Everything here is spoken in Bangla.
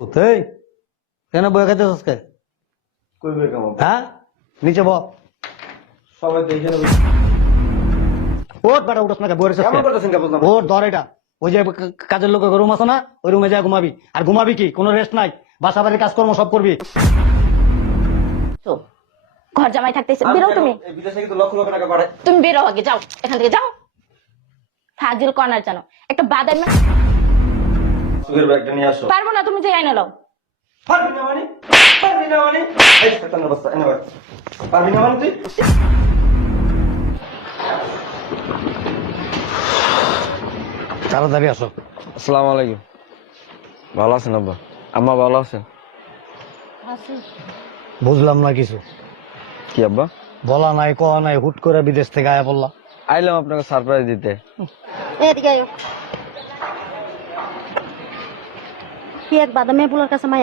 কোথায় কেন বয়ে খাইতে আজকে কই বই কামাবো? হ্যাঁ নিচে ব সবাই তো এইখানে ওর বেটা উঠোস না বইয়ের কেমন করতেছেন কে বুঝলাম না। ওর ধর এটা ওই যে কাজের লোক রুম আছে না ওই রুমে যা ঘুমাবি আর ঘুমাবি কি কোনো রেস্ট নাই বাসা বাড়ির কাজকর্ম সব করবি তো, ঘর জামাই থাকতেছে বেরো তুমি এই বিদেশে কিন্তু লক্ষ লক্ষ টাকা পাঠায়। তুমি বেরো আগে যাও এখান থেকে যাও ফাজিল কর্নার জানো একটা বাদাম সুখের ব্যাগটা নিয়ে আসো। পারবো না তুমি যে আইনা লাও পারবি না মানে? পারবি না মানে? এই শয়তানের বাচ্চা, এনে ভাই। পারবি না মানে তুই? তাড়াতাড়ি আসো আসসালামু আলাইকুম। ভালো আছেন আব্বা? আম্মা ভালো আছেন? বুঝলাম না কিছু কি আব্বা? বলা নাই কওয়া নাই হুট করে বিদেশ থেকে আয়া পড়লা আইলাম আপনাকে সারপ্রাইজ দিতে। এদিকে আয় কি এক বাদামে পুলার কাছে মাইয়া